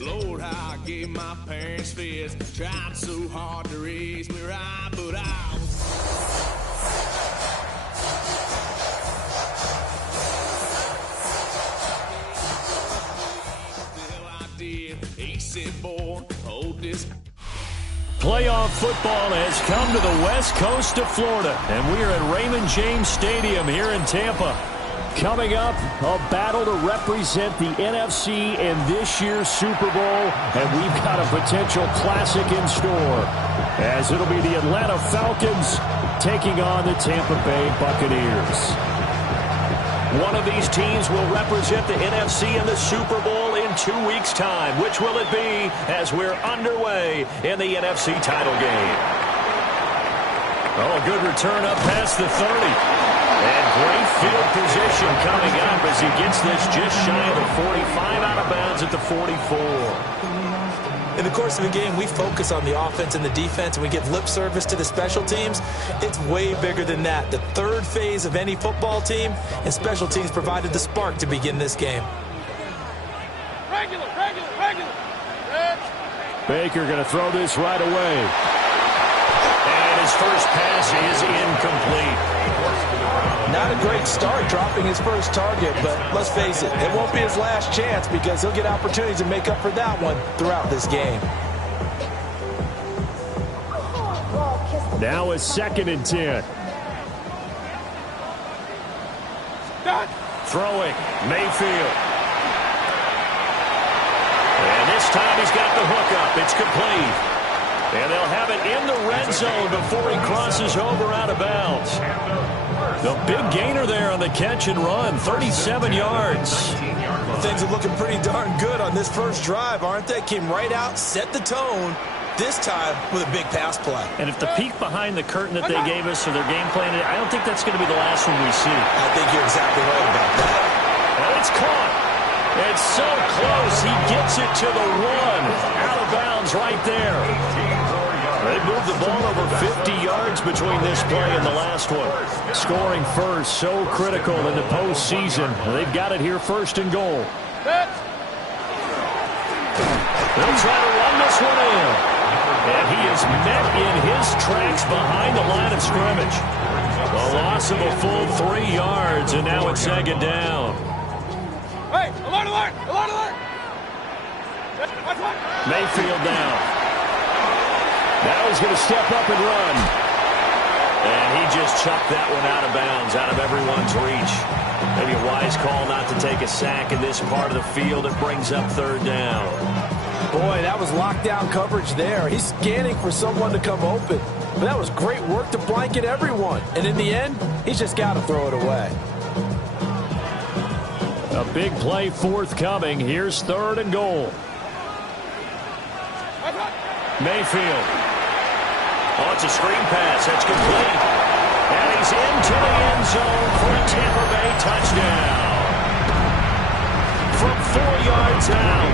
Lord, how I gave my parents fist. Tried so hard to raise me right, but I was. He said, boy, hold this. Playoff football has come to the west coast of Florida, and we are at Raymond James Stadium here in Tampa. Coming up, a battle to represent the NFC in this year's Super Bowl, and we've got a potential classic in store, as it'll be the Atlanta Falcons taking on the Tampa Bay Buccaneers. One of these teams will represent the NFC in the Super Bowl in 2 weeks' time. Which will it be as we're underway in the NFC title game? Oh, a good return up past the 30. And great field position coming up as he gets this just shy of the 45, out of bounds at the 44. In the course of a game, we focus on the offense and the defense, and we give lip service to the special teams. It's way bigger than that. The third phase of any football team, and special teams provided the spark to begin this game. Regular. Baker going to throw this right away. And his first pass is incomplete. Not a great start dropping his first target, but let's face it, it won't be his last chance because he'll get opportunities to make up for that one throughout this game. Now a 2nd and 10. Throwing, Mayfield. And this time he's got the hook up. It's complete. And they'll have it in the red zone before he crosses over out of bounds. The big gainer there on the catch and run, 37 yards. Things are looking pretty darn good on this first drive, aren't they? Came right out, set the tone, this time with a big pass play. And if the peek behind the curtain that they gave us or their game plan, I don't think that's going to be the last one we see. I think you're exactly right about that. And it's caught. It's so close. He gets it to the 1. Out of bounds right there. They moved the ball over 50 yards between this play and the last one. Scoring first, so critical in the postseason. They've got it here, 1st and goal. They'll try to run this one in. And he is met in his tracks behind the line of scrimmage. A loss of a full 3 yards, and now it's 2nd down. Hey, alert! Mayfield down. Now he's going to step up and run. And he just chucked that one out of bounds, out of everyone's reach. Maybe a wise call not to take a sack in this part of the field. It brings up 3rd down. Boy, that was lockdown coverage there. He's scanning for someone to come open. But that was great work to blanket everyone. And in the end, he's just got to throw it away. A big play forthcoming. Here's 3rd and goal. Mayfield. Oh, it's a screen pass. That's complete. And he's into the end zone for a Tampa Bay touchdown. From 4 yards out.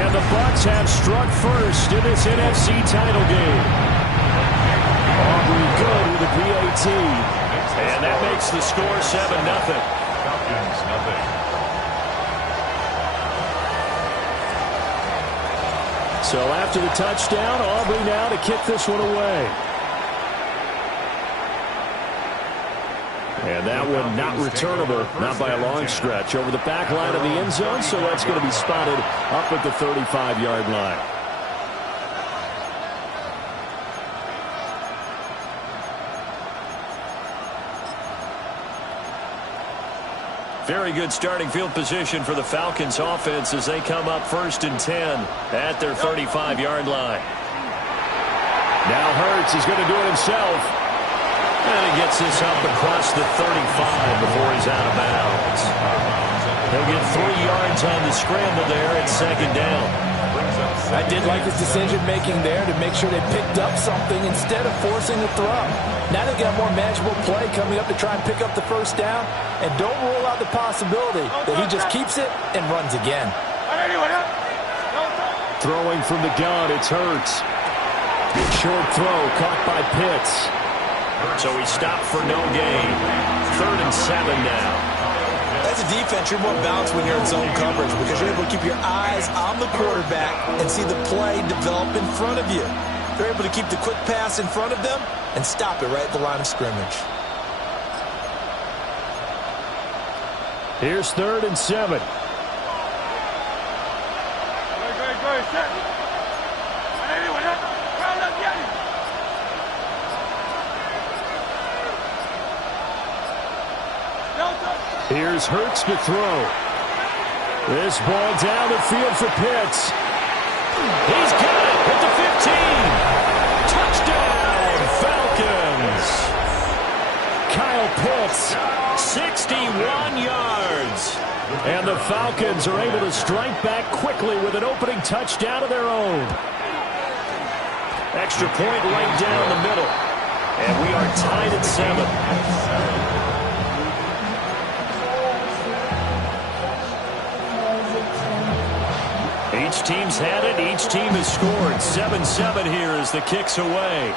And the Bucs have struck first in this NFC title game. Aubrey good with a PAT. And that makes the score 7-0. So after the touchdown, Aubrey now to kick this one away. And that one not returnable, not by a long stretch, over the back line of the end zone, so that's going to be spotted up at the 35-yard line. Very good starting field position for the Falcons offense as they come up 1st and 10 at their 35-yard line. Now Hurts is going to do it himself. And he gets this up across the 35 before he's out of bounds. He'll get 3 yards on the scramble there at 2nd down. I did like his decision-making there to make sure they picked up something instead of forcing the throw. Now they've got a more manageable play coming up to try and pick up the 1st down. And don't rule out the possibility that he just keeps it and runs again. Throwing from the gun, it's Hurts. Short throw caught by Pitts. So he stopped for no gain. 3rd and 7 now. As a defense, you're more balanced when you're in zone coverage because you're able to keep your eyes on the quarterback and see the play develop in front of you. They're able to keep the quick pass in front of them and stop it right at the line of scrimmage. Here's 3rd and 7. Here's Hurts to throw. This ball down the field for Pitts. He's got it at the 15. Touchdown, Falcons. Kyle Pitts, 61 yards. And the Falcons are able to strike back quickly with an opening touchdown of their own. Extra point right down the middle. And we are tied at 7. Each team's had it. Each team has scored. 7-7 here as the kick's away.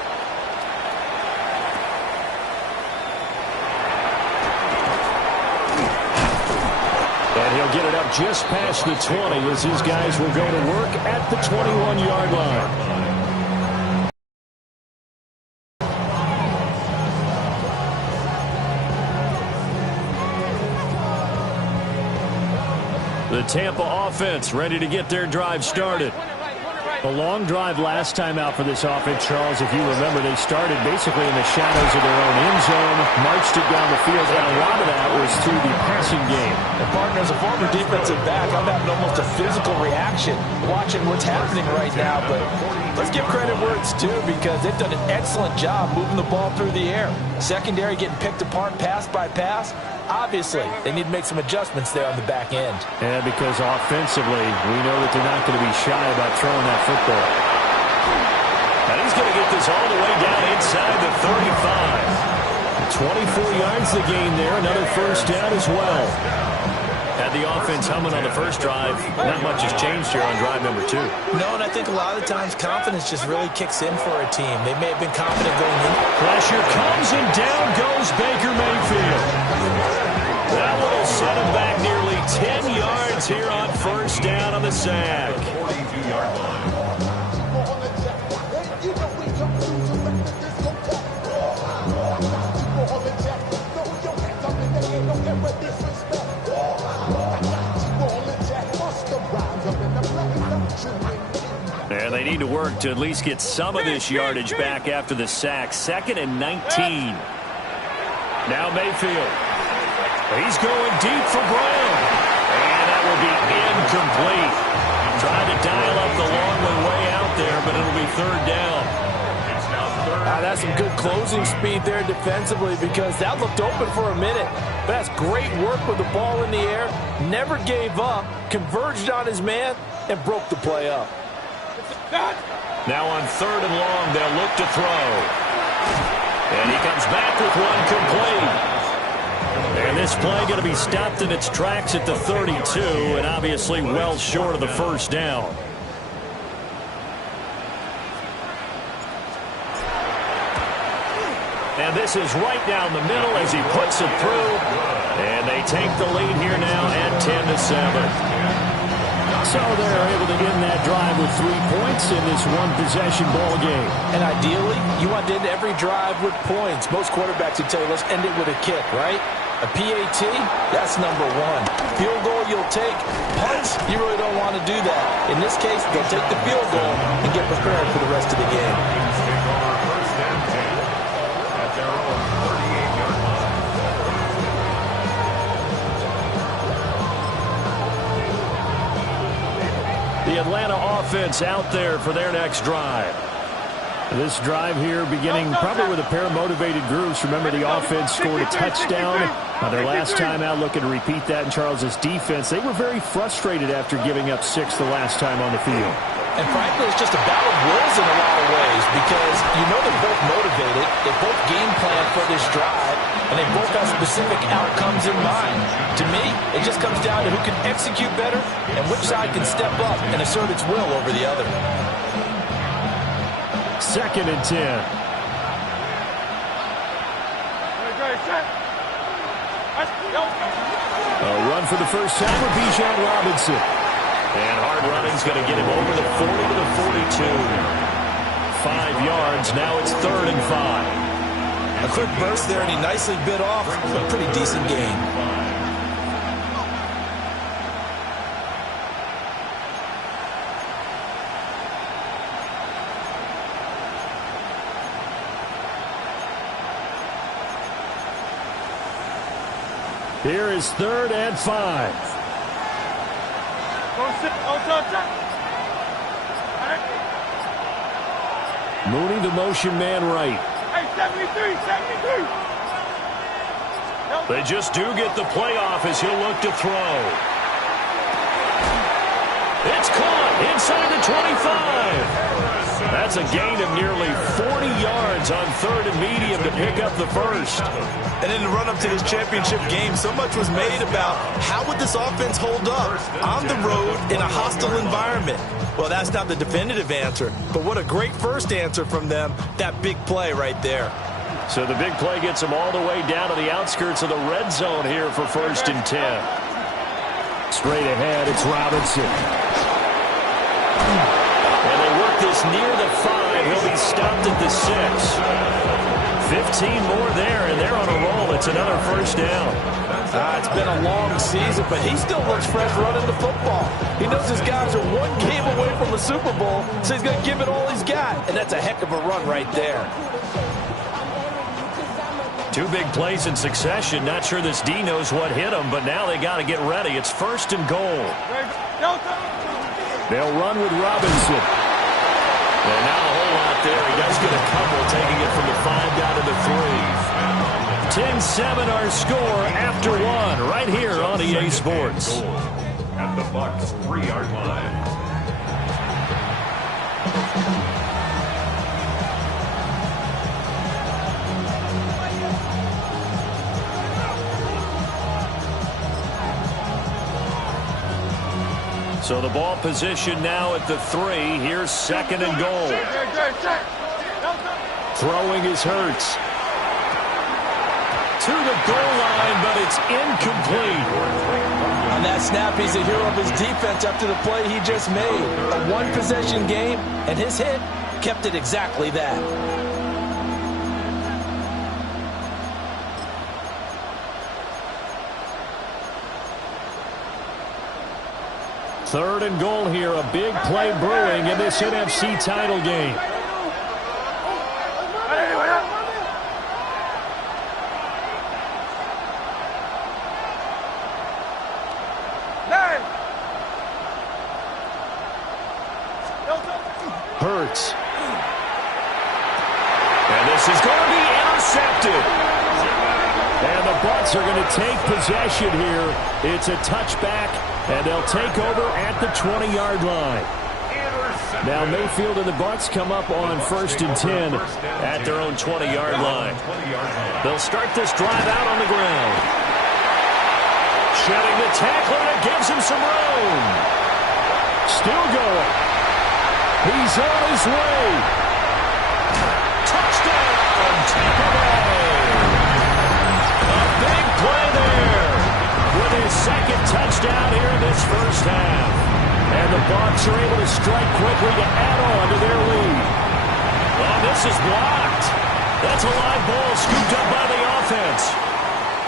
And he'll get it up just past the 20 as his guys will go to work at the 21-yard line. The Tampa offense ready to get their drive started. A long drive last time out for this offense, Charles. If you remember, they started basically in the shadows of their own end zone, marched it down the field, and a lot of that was through the passing game. And partner, as a former defensive back, I'm having almost a physical reaction watching what's happening right now. But let's give credit where it's due because they've done an excellent job moving the ball through the air. Secondary getting picked apart pass by pass. Obviously, they need to make some adjustments there on the back end. And because offensively, we know that they're not going to be shy about throwing that football. And he's going to get this all the way down inside the 35. 24 yards the gain there. Another first down as well. Had the offense humming on the first drive. Not much has changed here on drive number 2. No, and I think a lot of the times confidence just really kicks in for a team. They may have been confident going in. Pressure comes and down goes Baker Mayfield. That one will set him back nearly 10 yards here on first down on the sack. And they need to work to at least get some of this yardage back after the sack. 2nd and 19. Now Mayfield. He's going deep for Brown. And that will be incomplete. Trying to dial up the long way out there, but it'll be 3rd down. That's some good closing speed there defensively because that looked open for a minute. But that's great work with the ball in the air. Never gave up, converged on his man, and broke the play up. Now on 3rd and long, they'll look to throw. And he comes back with one complete. And this play going to be stopped in its tracks at the 32, and obviously well short of the first down. And this is right down the middle as he puts it through. And they take the lead here now at 10-7. So they're able to end that drive with 3 points in this one-possession ball game. And ideally, you want to end every drive with points. Most quarterbacks would tell you, let's end it with a kick, right? A PAT, that's number 1. Field goal you'll take. Punts, you really don't want to do that. In this case, they'll take the field goal and get prepared for the rest of the game. The Atlanta offense out there for their next drive. This drive here beginning probably with a pair of motivated groups. Remember, the offense scored a touchdown. Their last time out, looking to repeat that in Charles's defense. They were very frustrated after giving up 6 the last time on the field. And frankly, it's just a battle of wills in a lot of ways because you know they're both motivated. They both game plan for this drive, and they both have specific outcomes in mind. To me, it just comes down to who can execute better and which side can step up and assert its will over the other. 2nd and 10. A run for the first time with Bijan Robinson. And hard running's going to get him over the 40 to the 42. 5 yards. Now it's 3rd and 5. A quick burst there, and he nicely bit off a pretty decent gain. Here is 3rd and 5. Mooney the motion man right. Hey, 73. They just do get the playoff as he'll look to throw. It's caught inside the 25. That's a gain of nearly 40 yards on 3rd and medium to pick up the first. And in the run-up to this championship game, so much was made about how would this offense hold up on the road in a hostile environment. Well, that's not the definitive answer, but what a great first answer from them, that big play right there. So the big play gets them all the way down to the outskirts of the red zone here for 1st and 10. Straight ahead, it's Robinson. And they work this near the 5. He'll be stopped at the 6. 15 more there, and they're on a roll. It's another 1st down. It's been a long season, but he still looks fresh running the football. He knows his guys are 1 game away from a Super Bowl, so he's going to give it all he's got. And that's a heck of a run right there. 2 big plays in succession. Not sure this D knows what hit him, but now they got to get ready. It's 1st and goal. They'll run with Robinson. And now a whole lot there. He does get a couple, taking it from the 5 down to the 3. 10-7 our score after 1 right here on EA Sports. At the Bucs 3-yard line. So the ball position now at the 3. Here's 2nd and goal. Throwing is Hurts. To the goal line, but it's incomplete. On that snap, he's a hero of his defense after the play he just made. A 1-possession game, and his hit kept it exactly that. Third and goal here. A big play brewing in this NFC title game. Hurts. And this is going to be intercepted. And the Bucs are going to take possession here. It's a touchback, and they'll take over at the 20-yard line. Now Mayfield and the Bucs come up on 1st and 10 at their own 20-yard line. They'll start this drive out on the ground. Shedding the tackler that gives him some room. Still going. He's on his way. Touchdown, Tampa Bay. A big play there with his 2nd touchdown here in this first half. And the Bucs are able to strike quickly to add on to their lead. Oh, this is blocked. That's a live ball scooped up by the offense.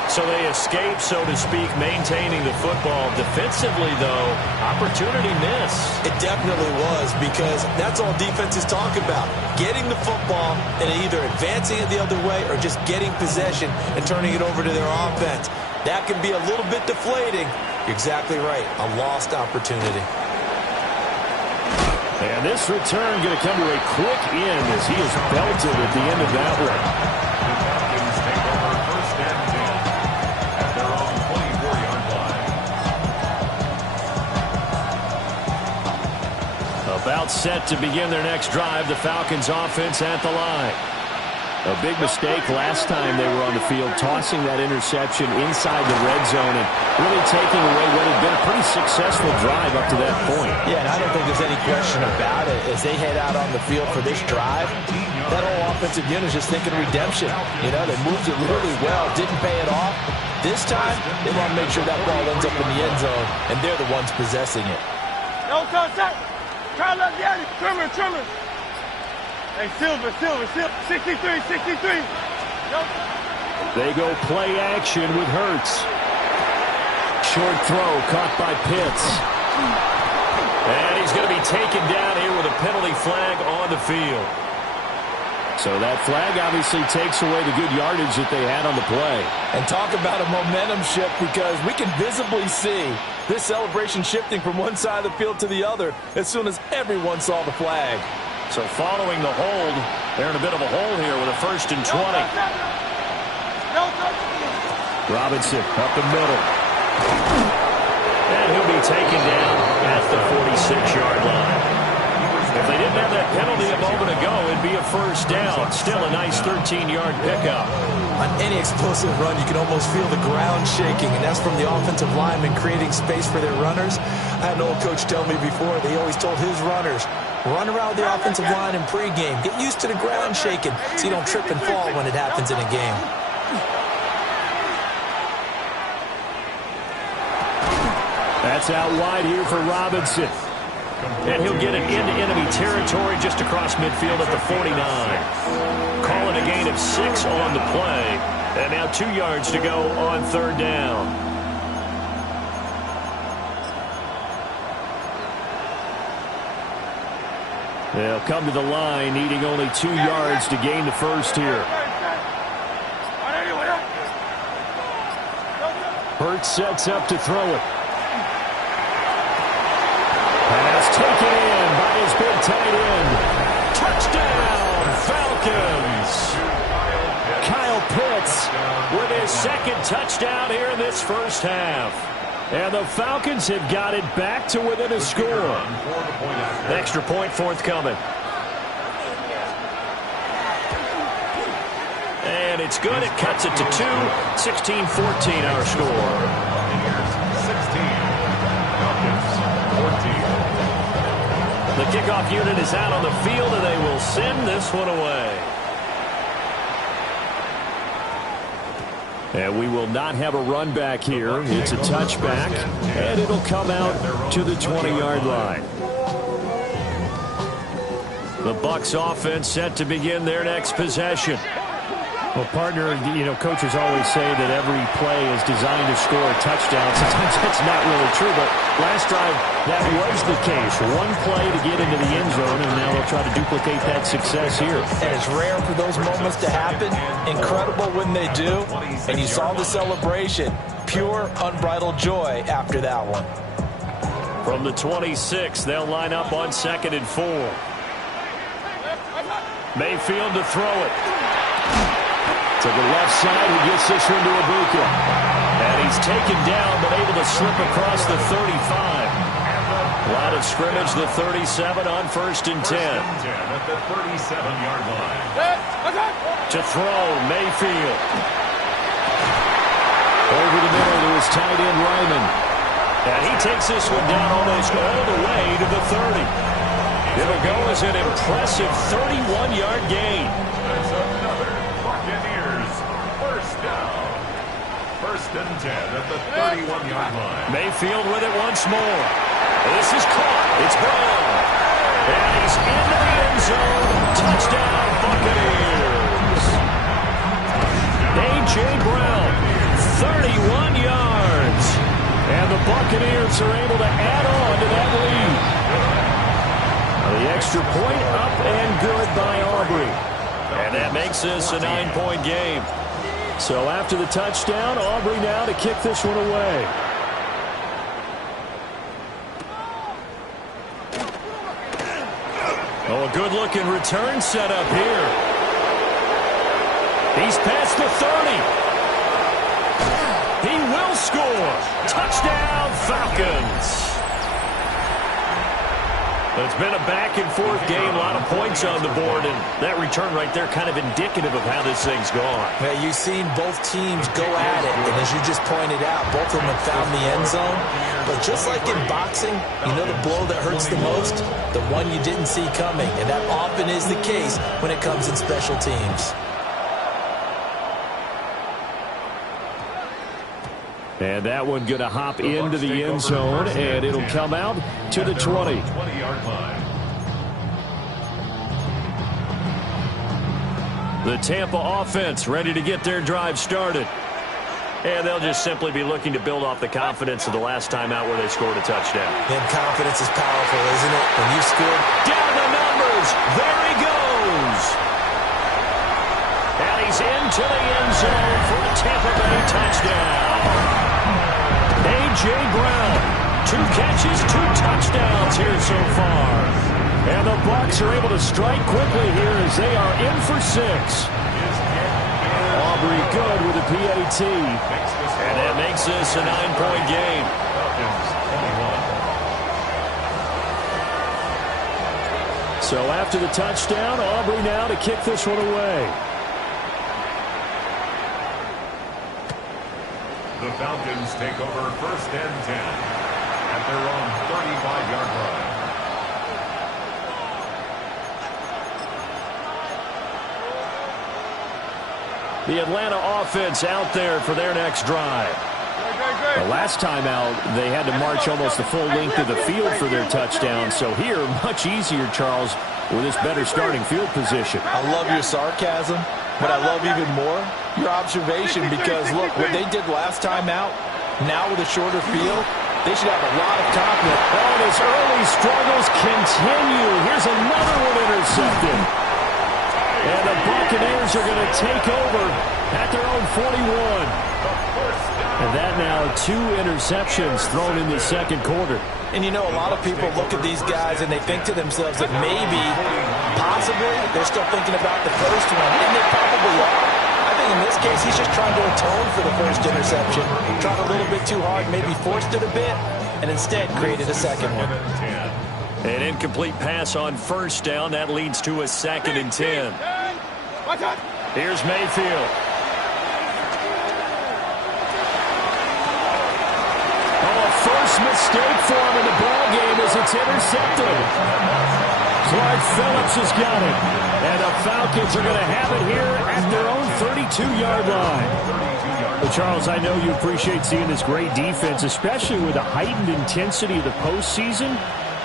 So they escape, so to speak, maintaining the football. Defensively, though, opportunity miss. It definitely was, because that's all defenses talk about. Getting the football and either advancing it the other way or just getting possession and turning it over to their offense. That can be a little bit deflating. You're exactly right. A lost opportunity. And this return going to come to a quick end as he is belted at the end of that one. The Falcons take over 1st and 10 at their own 24-yard line. About set to begin their next drive. The Falcons offense at the line. A big mistake last time they were on the field, tossing that interception inside the red zone and really taking away what had been a pretty successful drive up to that point. Yeah, and I don't think there's any question about it. As they head out on the field for this drive, that whole offensive unit is just thinking redemption. You know, they moved it really well, didn't pay it off. This time, they want to make sure that ball ends up in the end zone, and they're the ones possessing it. No contact. Try to let Yanni. Trimmer. Hey, Silver. 63. No. They go play action with Hurts. Short throw caught by Pitts. And he's going to be taken down here with a penalty flag on the field. So that flag obviously takes away the good yardage that they had on the play. And talk about a momentum shift, because we can visibly see this celebration shifting from one side of the field to the other as soon as everyone saw the flag. So following the hold, they're in a bit of a hole here with a 1st and 20. Robinson up the middle. And he'll be taken down at the 46-yard line. If they didn't have that penalty a moment ago, it'd be a 1st down. Still a nice 13-yard pickup. On any explosive run, you can almost feel the ground shaking, and that's from the offensive linemen creating space for their runners. I had an old coach tell me before, they always told his runners, run around the offensive line in pregame. Get used to the ground shaking so you don't trip and fall when it happens in a game. That's out wide here for Robinson. And he'll get it into enemy territory just across midfield at the 49. Call it a gain of 6 on the play. And now 2 yards to go on 3rd down. They'll come to the line, needing only 2 yards to gain the 1st here. Hurts sets up to throw it. Pass taken in by his big tight end. Touchdown, Falcons! Kyle Pitts with his 2nd touchdown here in this 1st half. And the Falcons have got it back to within a score. Extra point forthcoming. And it's good. It cuts it to 2. 16-14 our score. 16. Falcons 14. The kickoff unit is out on the field, and they will send this one away. And we will not have a run back here. It's a touchback, and it'll come out to the 20-yard line. The Bucs offense set to begin their next possession. Well, partner, you know, coaches always say that every play is designed to score a touchdown. Sometimes that's not really true, but last drive, that was the case. One play to get into the end zone, and now they'll try to duplicate that success here. And it's rare for those moments to happen. Incredible when they do. And you saw the celebration. Pure, unbridled joy after that one. From the 26, they'll line up on 2nd and 4. Mayfield to throw it. To the left side, he gets this one to Ibuka. And he's taken down, but able to slip across the 35. Line of scrimmage, the 37 on 1st and 10. At the 37-yard line. To throw, Mayfield. Over the middle to his tight end, Ryman. And he takes this one down almost all the way to the 30. It'll go as an impressive 31-yard gain. That's another Buccaneers 1st down. 1st and 10 at the 31-yard line. Mayfield with it once more. This is caught. It's Brown. And he's into the end zone. Touchdown, Buccaneers. A.J. Brown, 31 yards. And the Buccaneers are able to add on to that lead. The extra point up and good by Aubrey. And that makes this a 9-point game. So after the touchdown, Aubrey now to kick this one away. Oh, a good-looking return set up here. He's past the 30. He will score. Touchdown, Falcons. It's been a back-and-forth game, a lot of points on the board, and that return right there kind of indicative of how this thing's gone. Yeah, you've seen both teams go at it, and as you just pointed out, both of them have found the end zone. But just like in boxing, you know the blow that hurts the most? The one you didn't see coming, and that often is the case when it comes in special teams. And that one going to hop into the end zone, and it'll come out to the 20. 20-yard line. The Tampa offense ready to get their drive started. And they'll just simply be looking to build off the confidence of the last time out where they scored a touchdown. And confidence is powerful, isn't it? When you scored. Down the numbers. There he goes. And he's into the end zone for a Tampa Bay touchdown. A.J. Brown, 2 catches, 2 touchdowns here so far. And the Bucs are able to strike quickly here as they are in for 6. Aubrey good with a PAT. And that makes this a 9-point game. So after the touchdown, Aubrey now to kick this one away. The Falcons take over 1st and 10 at their own 35-yard line. The Atlanta offense out there for their next drive. The last time out, they had to march almost the full length of the field for their touchdown. So here, much easier, Charles, with this better starting field position. I love your sarcasm, but I love even more your observation because, look, what they did last time out, now with a shorter field, they should have a lot of confidence. Oh, and his early struggles continue. Here's another one intercepted. And the Buccaneers are going to take over at their own 41. And that now 2 interceptions thrown in the second quarter. And you know, a lot of people look at these guys and they think to themselves that maybe, possibly, they're still thinking about the first one. And they probably are. I think in this case, he's just trying to atone for the first interception. Tried a little bit too hard, maybe forced it a bit, and instead created a second one. An incomplete pass on first down. That leads to a 2nd and 10. Here's Mayfield. Oh, a first mistake for him in the ball game as it's intercepted. Clark Phillips has got it. And the Falcons are going to have it here at their own 32-yard line. Well, Charles, I know you appreciate seeing this great defense, especially with the heightened intensity of the postseason.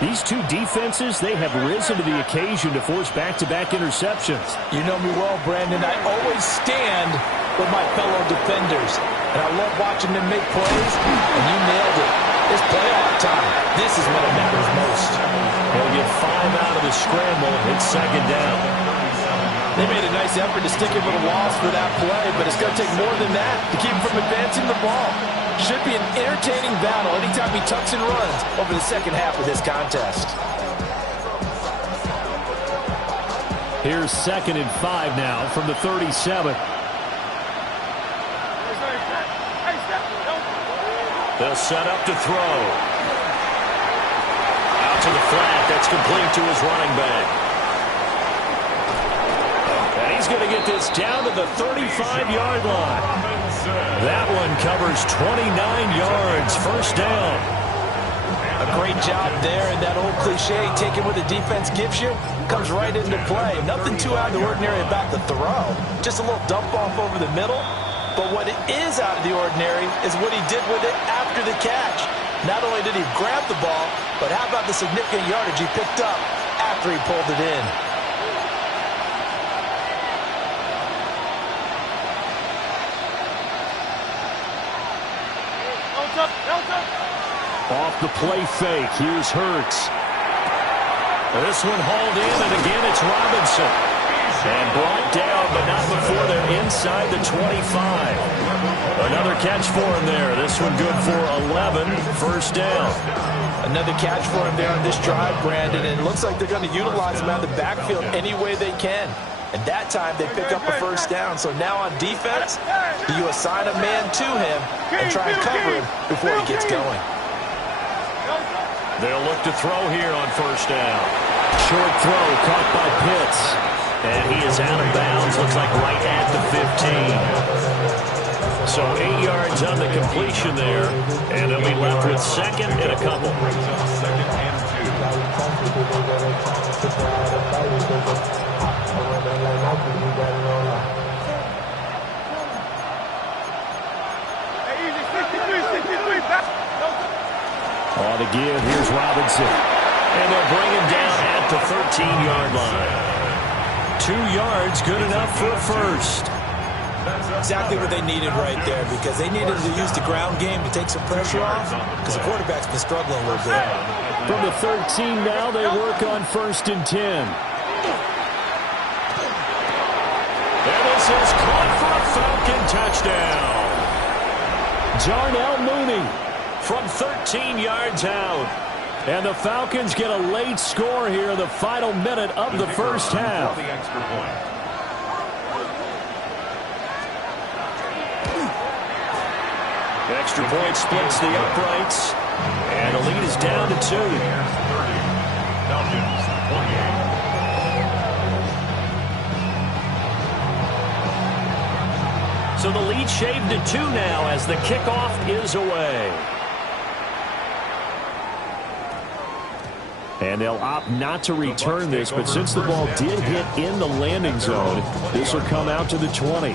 These 2 defenses, they have risen to the occasion to force back-to-back interceptions. You know me well, Brandon. I always stand with my fellow defenders. And I love watching them make plays, and you nailed it. It's playoff time. This is when it matters most. They'll get 5 out of the scramble. It's 2nd down. They made a nice effort to stick him with a loss for that play, but it's going to take more than that to keep him from advancing the ball. Should be an entertaining battle anytime he tucks and runs over the second half of this contest. Here's 2nd and 5 now from the 37. They'll set up to throw. Out to the flat. That's complete to his running back. And he's going to get this down to the 35-yard line. That one covers 29 yards. First down. A great job there, and that old cliche, taking what the defense gives you, comes right into play. Nothing too out of the ordinary about the throw. Just a little dump off over the middle. But what is out of the ordinary is what he did with it after the catch. Not only did he grab the ball, but how about the significant yardage he picked up after he pulled it in. Off the play fake. Here's Hurts. This one hauled in, and again it's Robinson. And brought down, but not before they're inside the 25. Another catch for him there. This one good for 11. First down. Another catch for him there on this drive, Brandon. And it looks like they're going to utilize him out of the backfield any way they can. And that time they pick up a first down. So now on defense, do you assign a man to him and try and cover him before he gets going? They'll look to throw here on first down. Short throw caught by Pitts. And he is out of bounds. Looks like right at the 15. So 8 yards on the completion there. And they'll be left with second and a couple. Second and 63, back. On the give, here's Robinson. And they'll bring him down at the 13-yard line. 2 yards, good enough for a first. Exactly what they needed right there, because they needed to use the ground game to take some pressure off, because the quarterback's been struggling a little bit. From the 13 now, they work on first and 10. And this is caught for a Falcon touchdown. Darnell Mooney From 13 yards out. And the Falcons get a late score here in the final minute of the first half. The extra point. Extra point splits the uprights. And the lead is down to 2. 30. Falcons 28. So the lead shaved to 2 now as the kickoff is away. And they'll opt not to return this, but since the ball did hit in the landing zone, this will come out to the 20.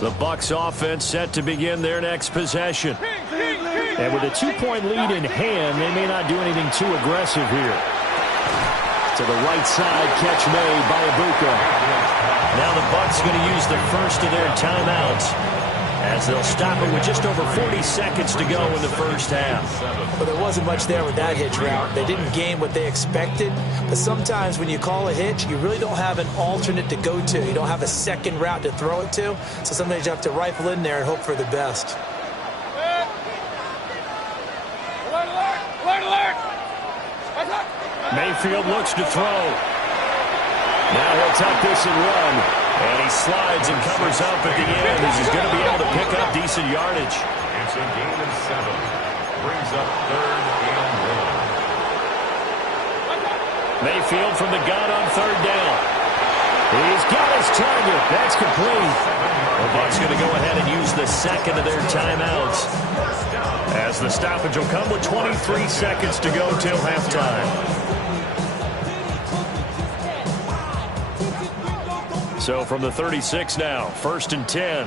The Bucs offense set to begin their next possession. And with a 2-point lead in hand, they may not do anything too aggressive here. To the right side, catch made by Ibuka. Now the Bucs going to use the first of their timeouts as they'll stop it with just over 40 seconds to go in the first half. But there wasn't much there with that hitch route. They didn't gain what they expected. But sometimes when you call a hitch, you really don't have an alternate to go to. You don't have a second route to throw it to. So sometimes you have to rifle in there and hope for the best. Mayfield looks to throw. Now he'll tuck this and run. And he slides and covers up at the end as he's going to be able to pick up decent yardage. It's a gain of 7. Brings up 3rd and 1. Mayfield from the gun on 3rd down. He's got his target. That's complete. The Bucs going to go ahead and use the second of their timeouts as the stoppage will come with 23 seconds to go till halftime. So from the 36 now, 1st and 10.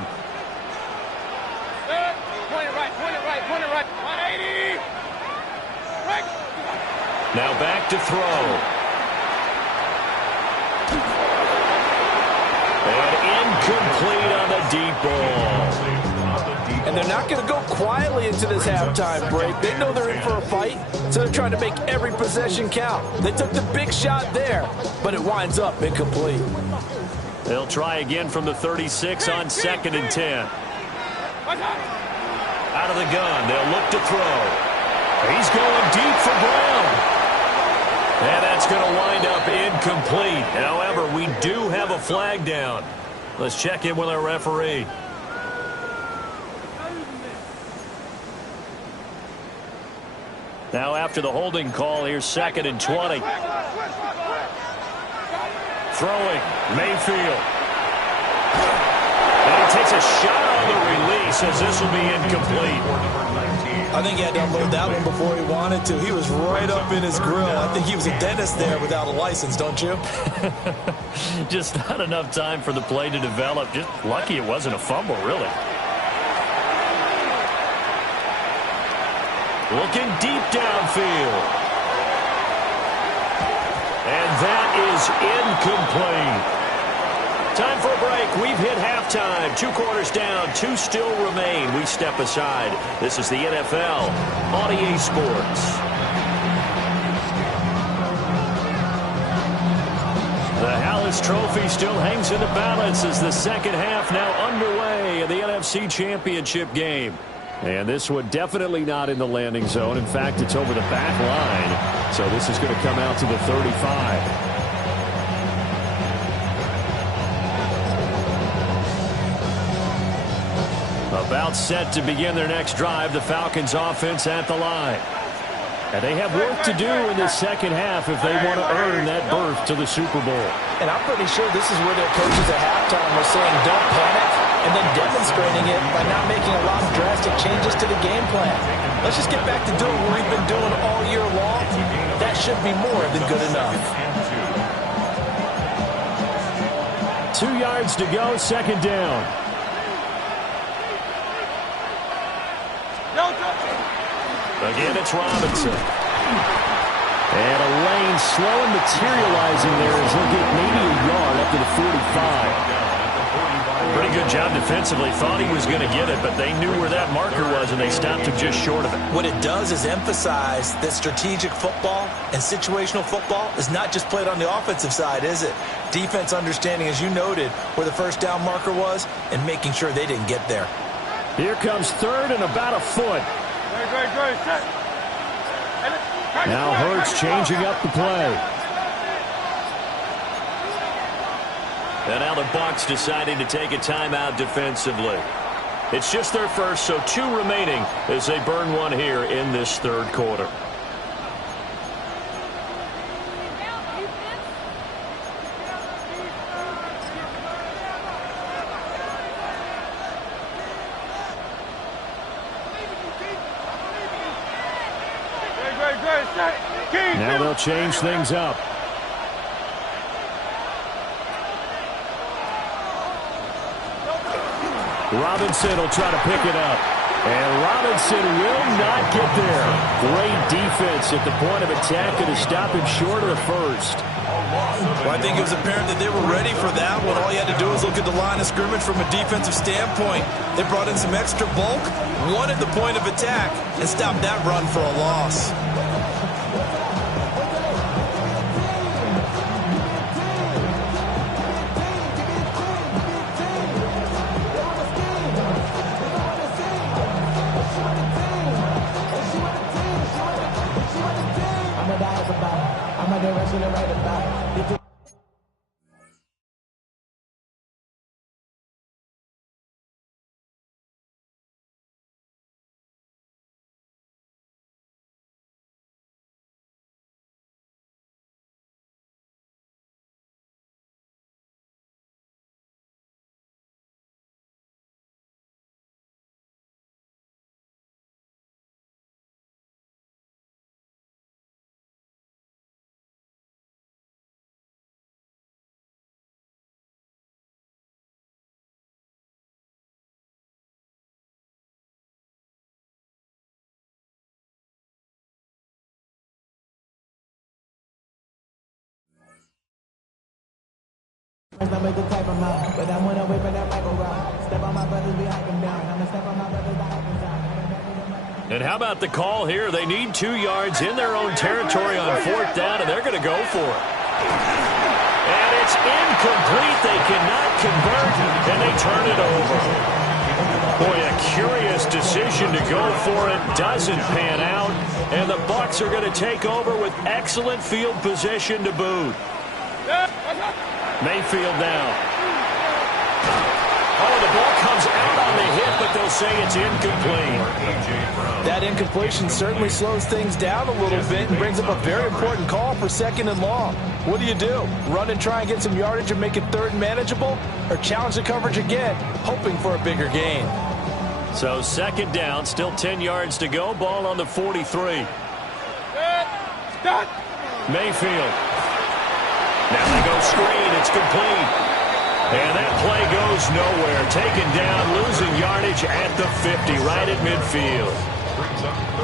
Point it right, 180. Right. Now back to throw. And incomplete on the deep ball. And they're not going to go quietly into this halftime break. They know they're in for a fight, so they're trying to make every possession count. They took the big shot there, but it winds up incomplete. They'll try again from the 36 on 2nd and 10. Out of the gun, they'll look to throw. He's going deep for Brown. And that's going to wind up incomplete. However, we do have a flag down. Let's check in with our referee. Now after the holding call, here's 2nd and 20. Throwing, Mayfield. And he takes a shot on the release as this will be incomplete. I think he had to unload that one before he wanted to. He was right up in his grill. I think he was a dentist there without a license, don't you? Just not enough time for the play to develop. Just lucky it wasn't a fumble, really. Looking deep downfield. And that is incomplete. Time for a break. We've hit halftime. 2 quarters down. 2 still remain. We step aside. This is the NFL on EA Sports. The Hallis Trophy still hangs in the balance as the second half now underway in the NFC Championship game. And this one definitely not in the landing zone. In fact, it's over the back line. So this is going to come out to the 35. About set to begin their next drive, the Falcons offense at the line. And they have work to do in the second half if they want to earn that berth to the Super Bowl. And I'm pretty sure this is where their coaches at halftime were saying don't panic, and then demonstrating it by not making a lot of drastic changes to the game plan. Let's just get back to doing what we've been doing all year long. That should be more than good enough. 2 yards to go, second down. Again, it's Robinson. And a lane slow and materializing there as he'll get maybe a yard up to the 45. Pretty good job defensively. Thought he was going to get it, but they knew where that marker was, and they stopped him just short of it. What it does is emphasize that strategic football and situational football is not just played on the offensive side, is it? Defense understanding, as you noted, where the first down marker was and making sure they didn't get there. Here comes third and about a foot. Now Hurts changing up the play. And now the Bucs deciding to take a timeout defensively. It's just their first, so 2 remaining as they burn one here in this third quarter. Now they'll change things up. Robinson will try to pick it up. And Robinson will not get there. Great defense at the point of attack to stop him short of the first. Well, I think it was apparent that they were ready for that one. All you had to do was look at the line of scrimmage from a defensive standpoint. They brought in some extra bulk, wanted the point of attack, and stopped that run for a loss. I make the type of mouth, but I'm away from that Michael Rock. Step on my brothers, we hype them down. I'm gonna step on my brothers, I hype them down. And how about the call here? They need 2 yards in their own territory on fourth down, and they're going to go for it. And it's incomplete. They cannot convert, and they turn it over. Boy, a curious decision to go for it. Doesn't pan out, and the Bucs are going to take over with excellent field position to boot. Mayfield now. Oh, the ball comes out on the hit, but they'll say it's incomplete. That incompletion certainly slows things down a little bit and brings up a very important call for second and long. What do? Run and try and get some yardage and make it third and manageable? Or challenge the coverage again, hoping for a bigger gain? So second down, still 10 yards to go. Ball on the 43. Mayfield. Now they go screen. It's complete. And that play goes nowhere. Taken down, losing yardage at the 50, right at midfield.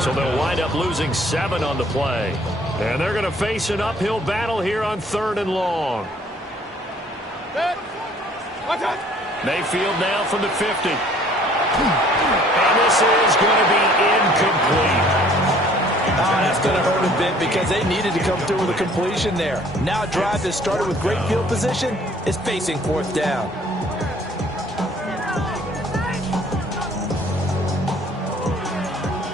So they'll wind up losing 7 on the play. And they're going to face an uphill battle here on third and long. Mayfield now from the 50. And this is going to be incomplete. Oh, that's going to hurt a bit because they needed to come through with a completion there. Now a drive that started with great field position is facing fourth down.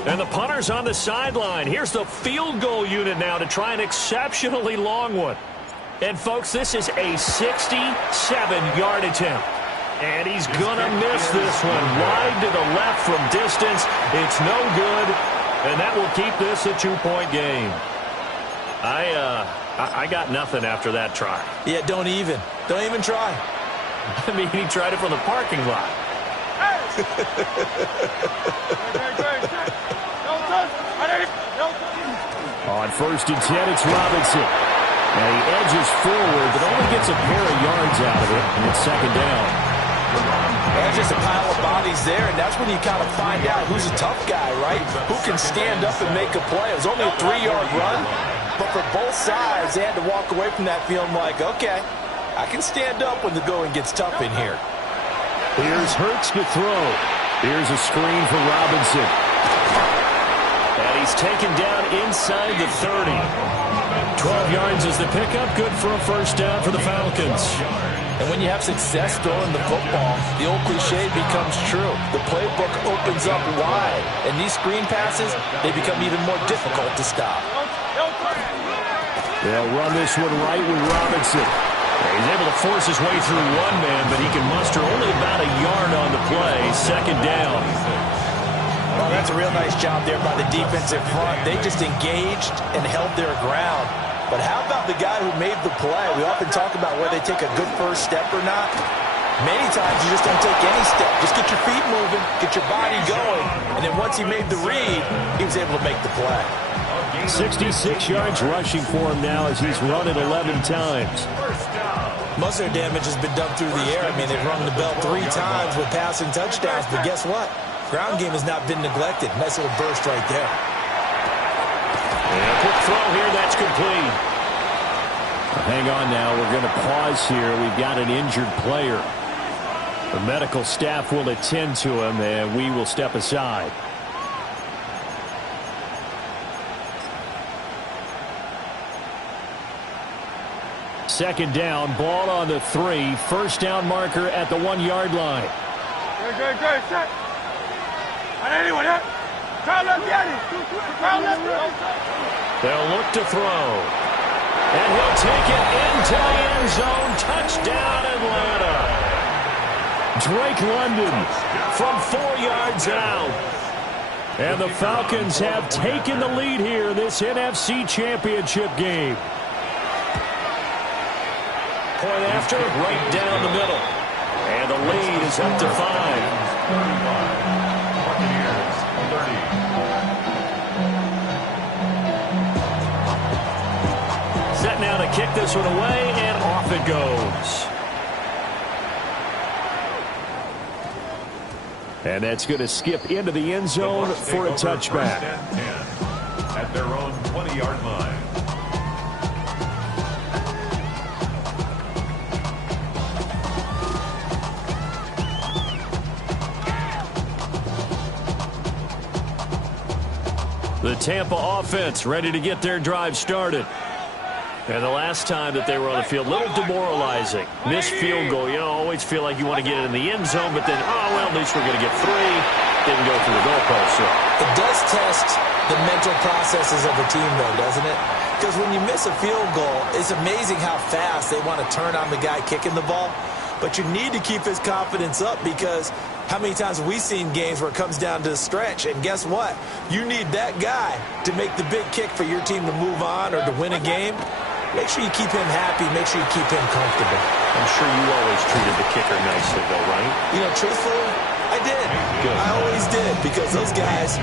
And the punter's on the sideline. Here's the field goal unit now to try an exceptionally long one. And, folks, this is a 67-yard attempt. And he's going to miss this one. Wide to the left from distance. It's no good. And that will keep this a 2-point game. I got nothing after that try. Yeah, don't even try. I mean, he tried it from the parking lot. On 1st and 10, it's Robinson. And he edges forward, but only gets a pair of yards out of it, and it's 2nd down. There's just a pile of bodies there, and that's when you kind of find out who's a tough guy, right? Who can stand up and make a play. It was only a 3-yard run, but for both sides, they had to walk away from that feeling like, okay, I can stand up when the going gets tough in here. Here's Hurts to throw. Here's a screen for Robinson. And he's taken down inside the 30. 12 yards is the pickup. Good for a 1st down for the Falcons. And when you have success throwing the football, the old cliche becomes true. The playbook opens up wide. And these screen passes, they become even more difficult to stop. They'll run this one right with Robinson. He's able to force his way through one man, but he can muster only about a yard on the play. 2nd down. Well, that's a real nice job there by the defensive front. They just engaged and held their ground. But how about the guy who made the play? We often talk about whether they take a good first step or not. Many times you just don't take any step. Just get your feet moving, get your body going, and then once he made the read, he was able to make the play. 66 yards rushing for him now as he's run it 11 times. Most of their damage has been done through the air. I mean, they've rung the bell 3 times with passing touchdowns, but guess what? Ground game has not been neglected. Nice little burst right there. And a quick throw here, that's complete. Hang on now, we're going to pause here. We've got an injured player. The medical staff will attend to him, and we will step aside. Second down, ball on the 3. 1st down marker at the 1-yard line. Good, set. They'll look to throw. And he'll take it into the end zone. Touchdown, Atlanta. Drake London from 4 yards out. And the Falcons have taken the lead here in this NFC Championship game. Point after, right down the middle. And the lead is up to 5. Set now to kick this one away, and off it goes. And that's going to skip into the end zone for a touchback. At their own 20-yard line. The Tampa offense ready to get their drive started. And the last time that they were on the field, a little demoralizing. Missed field goal. You know, always feel like you want to get it in the end zone, but then, oh, well, at least we're going to get 3. Didn't go through the goalpost. So. It does test the mental processes of a team, though, doesn't it? Because when you miss a field goal, it's amazing how fast they want to turn on the guy kicking the ball. But you need to keep his confidence up, because how many times have we seen games where it comes down to the stretch? And guess what? You need that guy to make the big kick for your team to move on or to win a game. Make sure you keep him happy. Make sure you keep him comfortable. I'm sure you always treated the kicker nicely, though, right? You know, truthfully, I did. Good. I always did, because those guys,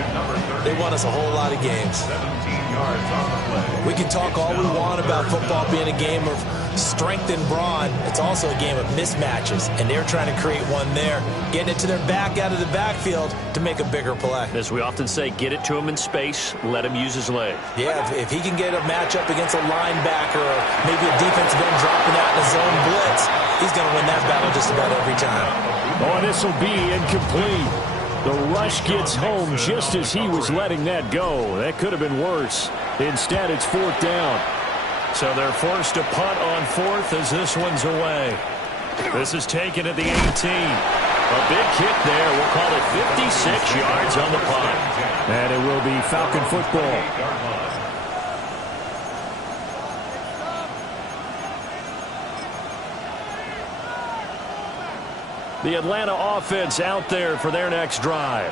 they won us a whole lot of games. 17 yards on the play. We can talk all we want about football being a game of strength and brawn. It's also a game of mismatches, and they're trying to create one there, getting it to their back out of the backfield to make a bigger play. As we often say, get it to him in space, let him use his leg. Yeah, if he can get a matchup against a linebacker or maybe a defensive end dropping out in a zone blitz, he's going to win that battle just about every time. Oh, this will be incomplete. The rush gets home just as he was letting that go. That could have been worse. Instead, it's 4th down. So they're forced to punt on 4th as this one's away. This is taken at the 18. A big kick there. We'll call it 56 yards on the punt. And it will be Falcon football. The Atlanta offense out there for their next drive.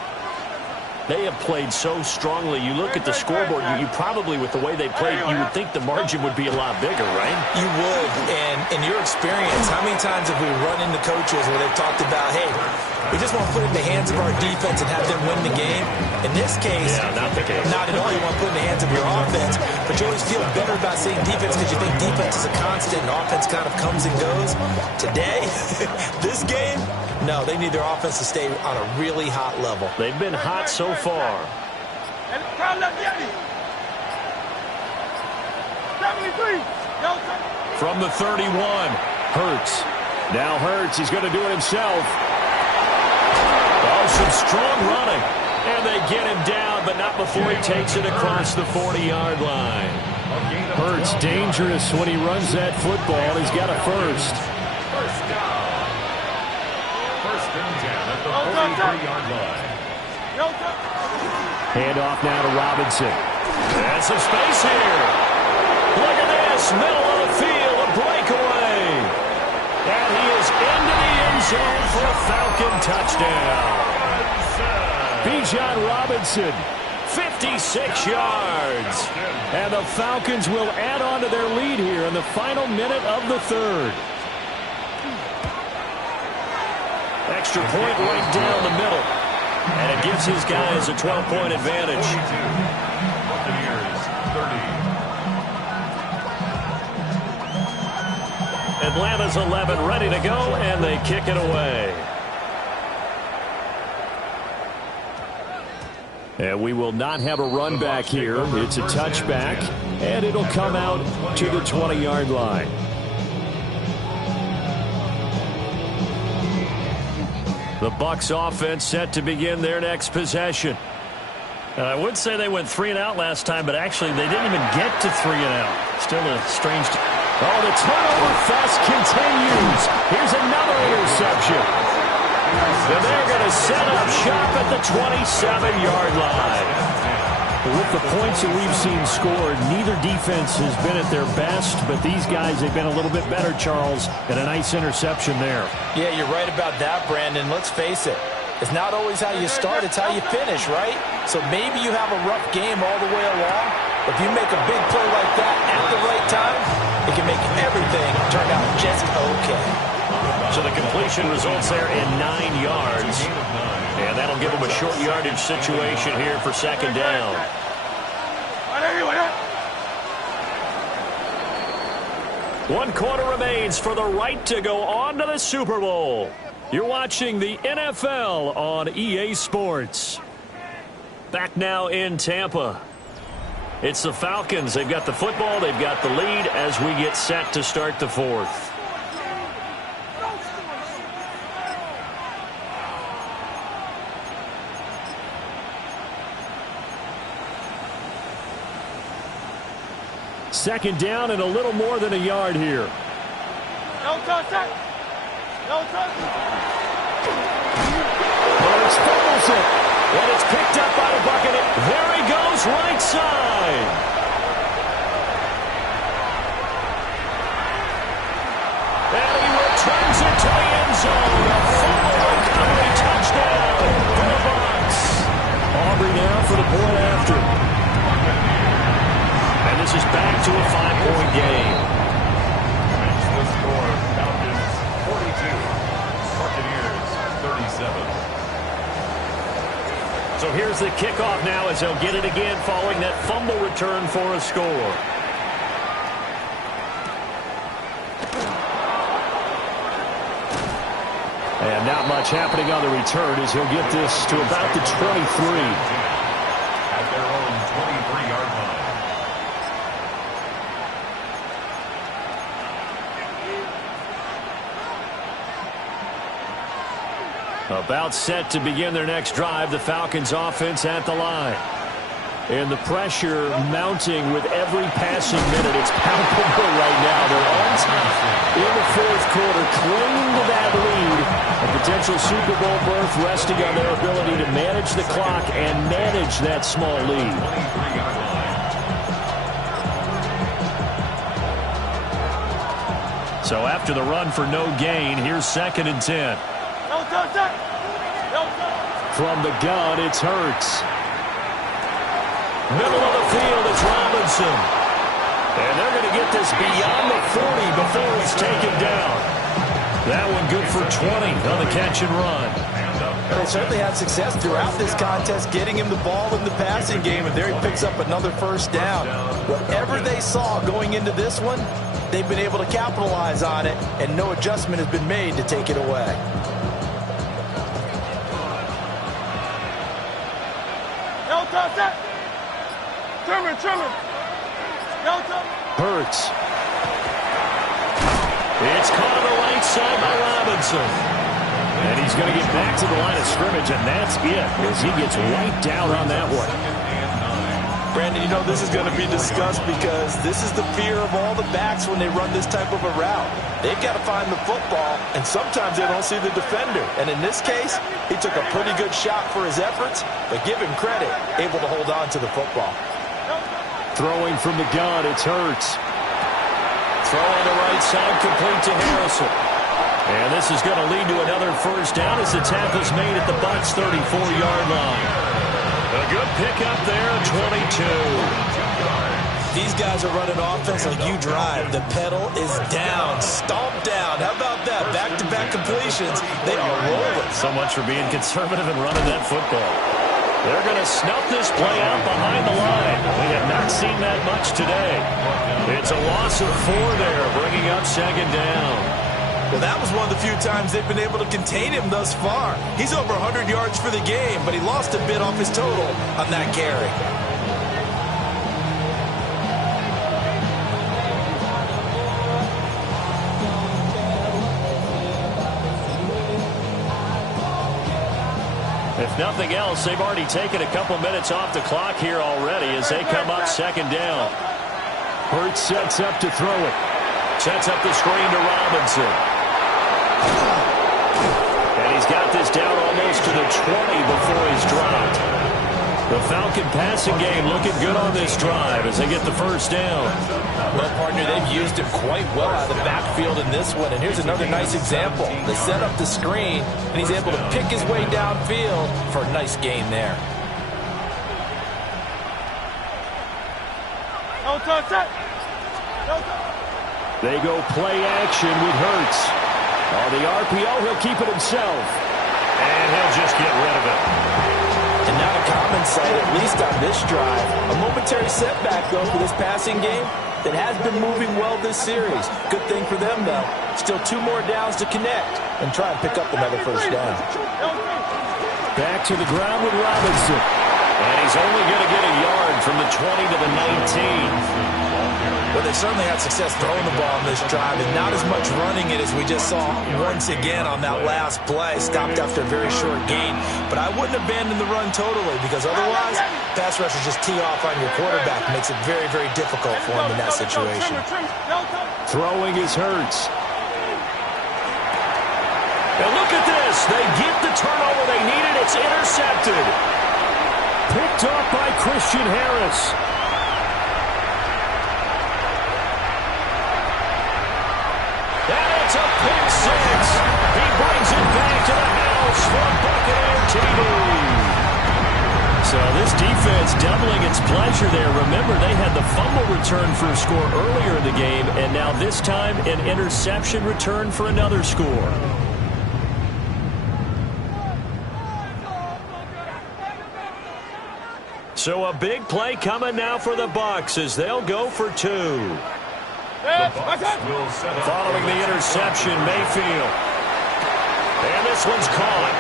They have played so strongly. You look at the scoreboard, you probably, with the way they played, you would think the margin would be a lot bigger, right? You would. And in your experience, how many times have we run into coaches where they've talked about, hey, we just want to put it in the hands of our defense and have them win the game? In this case, not the case. Not at all. You want to put it in the hands of your offense, but you always feel better about saying defense because you think defense is a constant and offense kind of comes and goes. Today, this game, no, they need their offense to stay on a really hot level. They've been hot so far. From the 31, Hurts. Now Hurts, he's going to do it himself. Oh, some strong running. And they get him down, but not before he takes it across the 40-yard line. Hurts dangerous when he runs that football. He's got a first. First down. First and 10 at the 43-yard line. Hand off now to Robinson. And some space here. Look at this. Middle of the field, a breakaway. And he is into the end zone for a Falcon touchdown. Bijan Robinson, 56 yards. And the Falcons will add on to their lead here in the final minute of the third. Extra point right down the middle. And it gives his guys a 12-point advantage. 30. Atlanta's 11 ready to go, and they kick it away. And we will not have a run back here. It's a touchback, and it'll come out to the 20-yard line. The Bucs offense set to begin their next possession. I would say they went 3 and out last time, but actually they didn't even get to 3 and out. Still a strange... Oh, the turnover fest continues. Here's another interception. And they're going to set up shop at the 27-yard line. With the points that we've seen scored, neither defense has been at their best, but these guys, they've been a little bit better, Charles, and a nice interception there. Yeah, you're right about that, Brandon. Let's face it. It's not always how you start, it's how you finish, right? So maybe you have a rough game all the way along, but if you make a big play like that at the right time, it can make everything turn out just okay. So the completion results there in 9 yards. And that'll give them a short yardage situation here for second down. One quarter remains for the right to go on to the Super Bowl. You're watching the NFL on EA Sports. Back now in Tampa. It's the Falcons. They've got the football. They've got the lead as we get set to start the fourth. Second down and a little more than a yard here. No touch. No touch. Burks fumbles it. And it's picked up by the Buccaneers. There he goes, right side. And he returns it to the end zone. A fumble recovery touchdown for the Bucs. Aubrey now for the point after. And this is back to a 5-point game. That's the score. Falcons 42. Buccaneers 37. So here's the kickoff now as they'll get it again following that fumble return for a score. And not much happening on the return as he'll get this to about the 23. At their own 23-yard line. About set to begin their next drive, the Falcons offense at the line. And the pressure mounting with every passing minute. It's palpable right now. They're on top in the fourth quarter, clinging to that lead. A potential Super Bowl berth resting on their ability to manage the clock and manage that small lead. So after the run for no gain, here's second and 10. No From the gun, it's Hurts. Middle of the field, it's Robinson. And they're going to get this beyond the 40 before he's taken down. That one good for 20 on the catch and run. They certainly had success throughout this contest getting him the ball in the passing game, and there he picks up another first down. Whatever they saw going into this one, they've been able to capitalize on it, and no adjustment has been made to take it away. Hurts. It's caught on the right side by Robinson. And he's going to get back to the line of scrimmage, and that's it as he gets wiped out on that one. Brandon, you know this is going to be discussed because this is the fear of all the backs when they run this type of a route. They've got to find the football, and sometimes they don't see the defender. And in this case, he took a pretty good shot for his efforts, but give him credit, able to hold on to the football. Throwing from the gun, it's Hurts. Throw on the right side, complete to Harrison. And this is going to lead to another first down as the tackle's made at the Bucs' 34-yard line. A good pickup there, 22. These guys are running offense like you drive. The pedal is down, stomped down. How about that? Back-to-back completions. They are rolling. So much for being conservative and running that football. They're going to snuff this play out behind the line. We have not seen that much today. It's a loss of 4 there, bringing up second down. Well, that was one of the few times they've been able to contain him thus far. He's over 100 yards for the game, but he lost a bit off his total on that carry. If nothing else, they've already taken a couple minutes off the clock here already as they come up second down. Hurts sets up to throw it. Sets up the screen to Robinson. And he's got this down almost to the 20 before he's dropped. The Falcon passing game looking good on this drive as they get the first down. Well, partner, they've used him quite well out of the backfield in this one. And here's another nice example. They set up the screen, and he's able to pick his way downfield for a nice gain there. They go play action with Hurts. On the RPO, he'll keep it himself. And he'll just get rid of it. And not a common sight, at least on this drive. A momentary setback, though, for this passing game that has been moving well this series. Good thing for them, though. Still 2 more downs to connect and try and pick up another first down. Back to the ground with Robinson. And he's only going to get a yard from the 20 to the 19. Well, they certainly had success throwing the ball on this drive, and not as much running it as we just saw once again on that last play. Stopped after a very short gain. But I wouldn't abandon the run totally, because otherwise, pass rushers just tee off on your quarterback. Makes it very, very difficult for him in that situation. Throwing is Hurts. And look at this. They get the turnover they needed. It's intercepted. Picked up by Christian Harris. And it's a pick six. He brings it back to the house for a Buccaneer TD. So this defense doubling its pleasure there. Remember, they had the fumble return for a score earlier in the game, and now this time an interception return for another score. So a big play coming now for the Bucs as they'll go for 2. Following the interception, Mayfield. And this one's caught.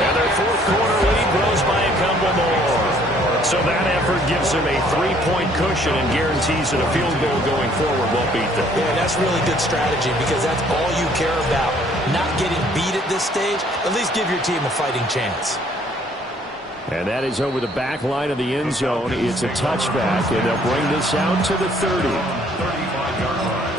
And their fourth quarter lead grows by a couple more. So that effort gives them a 3-point cushion and guarantees that a field goal going forward won't beat them. Yeah, that's really good strategy because that's all you care about. Not getting beat at this stage. At least give your team a fighting chance. And that is over the back line of the end zone. It's a touchback, and they'll bring this out to the 30. 35-yard line.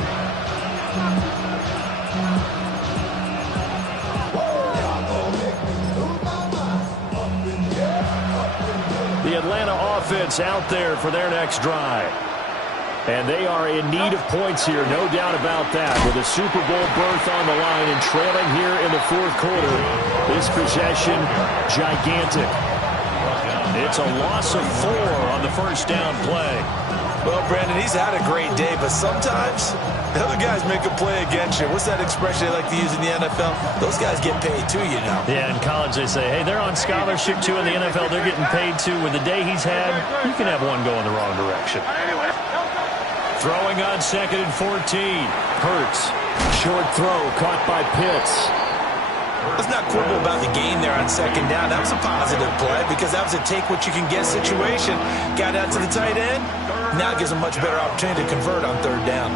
The Atlanta offense out there for their next drive. And they are in need of points here, no doubt about that. With a Super Bowl berth on the line and trailing here in the fourth quarter, this possession, gigantic. It's a loss of 4 on the first down play. Well, Brandon, he's had a great day, but sometimes the other guys make a play against you. What's that expression they like to use in the NFL? Those guys get paid too, you know. Yeah, in college they say, hey, they're on scholarship too. In the NFL, they're getting paid too. With the day he's had, you can have one go in the wrong direction. Throwing on 2nd and 14. Hurts. Short throw caught by Pitts. Let's not quibble about the gain there on 2nd down. That was a positive play because that was a take-what-you-can-get situation. Got out to the tight end. Now it gives a much better opportunity to convert on 3rd down.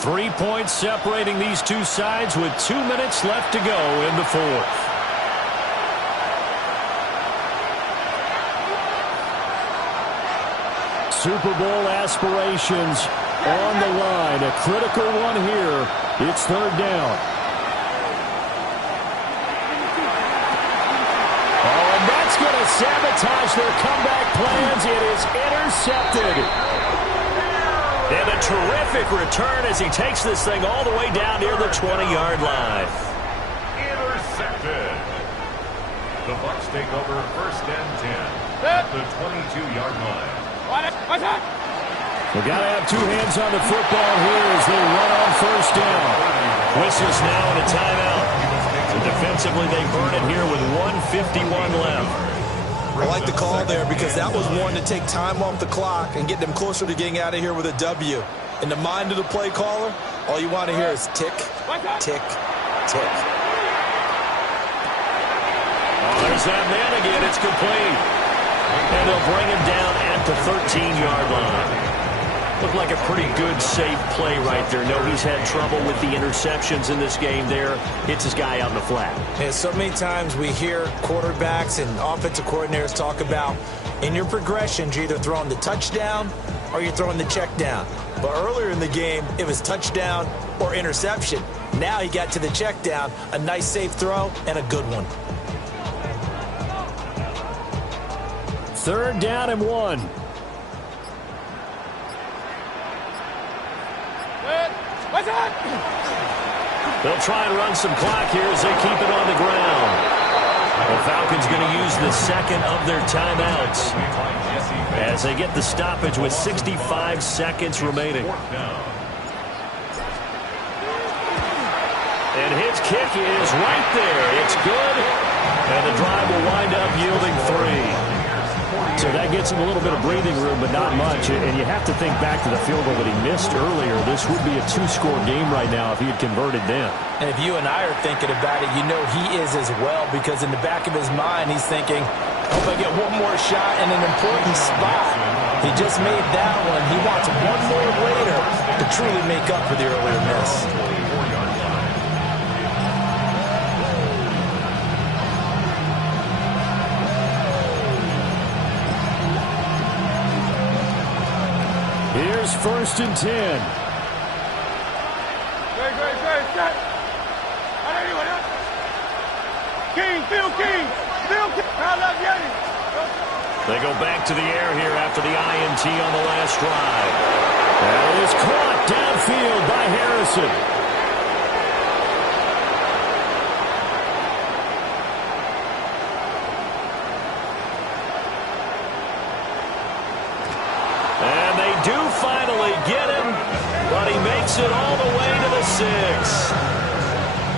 Three points separating these two sides with 2 minutes left to go in the fourth. Super Bowl aspirations on the line. A critical one here. It's 3rd down. Oh, and that's going to sabotage their comeback plans. It is intercepted. And a terrific return as he takes this thing all the way down near the 20-yard line. Intercepted. The Bucs take over 1st and 10 at the 22-yard line. We've got to have 2 hands on the football here as they run on 1st down. Whistles now and a timeout. So defensively, they burn it here with 1:51 left. I like the call there because that was one to take time off the clock and get them closer to getting out of here with a W. In the mind of the play caller, all you want to hear is tick, tick, tick. Oh, there's that man again. It's complete. And they'll bring him down at the 13-yard line. Looked like a pretty good, safe play right there. No, he's had trouble with the interceptions in this game there. Hits his guy out in the flat. Yeah, so many times we hear quarterbacks and offensive coordinators talk about in your progressions, you're either throwing the touchdown or you're throwing the check down. But earlier in the game, it was touchdown or interception. Now he got to the check down, a nice safe throw, and a good one. 3rd down and 1. They'll try and run some clock here as they keep it on the ground. The Falcons going to use the 2nd of their timeouts as they get the stoppage with 65 seconds remaining. And his kick is right there. It's good. And the drive will wind up yielding 3. So that gets him a little bit of breathing room, but not much. And you have to think back to the field goal that he missed earlier. This would be a 2-score game right now if he had converted then. And if you and I are thinking about it, you know he is as well, because in the back of his mind, he's thinking, hope I get one more shot in an important spot. He just made that one. He wants one more later to truly make up for the earlier miss. Here's 1st and 10. Great, set. King, Phil King. They go back to the air here after the INT on the last drive. That is caught downfield by Harrison. And they do finally get him, but he makes it all the way to the 6.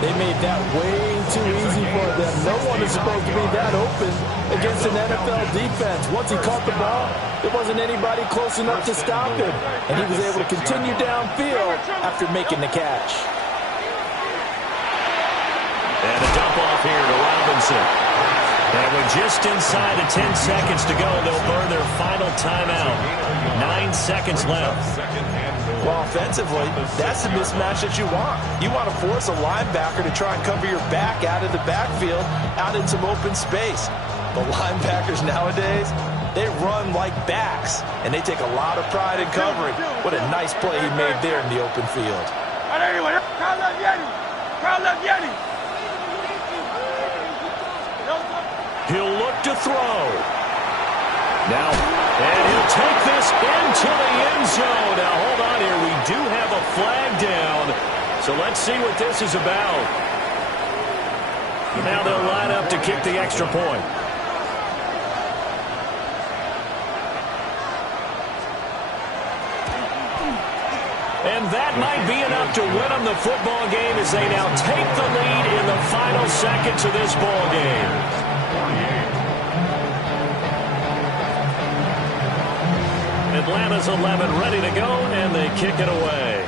They made that way too easy for them. No one is supposed to be that open against an NFL defense. Once he caught the ball, there wasn't anybody close enough to stop him. And he was able to continue downfield after making the catch. And a dump off here to Robinson. And with just inside of 10 seconds to go, they'll burn their final timeout. 9 seconds left. Well, offensively, that's the mismatch that you want. You want to force a linebacker to try and cover your back out of the backfield, out in some open space. But linebackers nowadays, they run like backs, and they take a lot of pride in covering. What a nice play he made there in the open field. to throw. Now, and he'll take this into the end zone. Now, hold on here. We do have a flag down. So let's see what this is about. Now they'll line up to kick the extra point. And that might be enough to win them the football game as they now take the lead in the final seconds of this ball game. Atlanta's 11 ready to go, and they kick it away.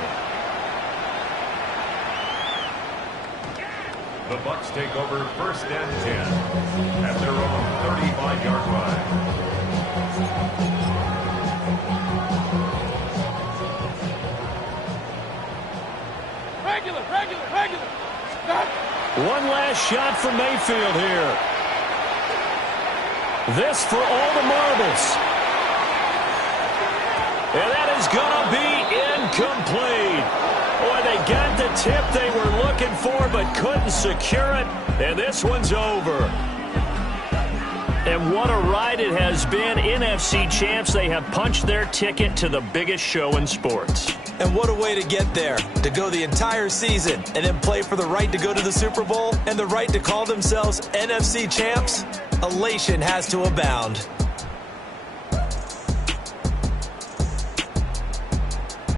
The Bucs take over 1st and 10 at their own 35-yard line. Regular. Stop. One last shot for Mayfield here. This for all the marbles. And that is going to be incomplete. Boy, they got the tip they were looking for but couldn't secure it. And this one's over. And what a ride it has been. NFC champs, they have punched their ticket to the biggest show in sports. And what a way to get there, to go the entire season and then play for the right to go to the Super Bowl and the right to call themselves NFC champs. Elation has to abound.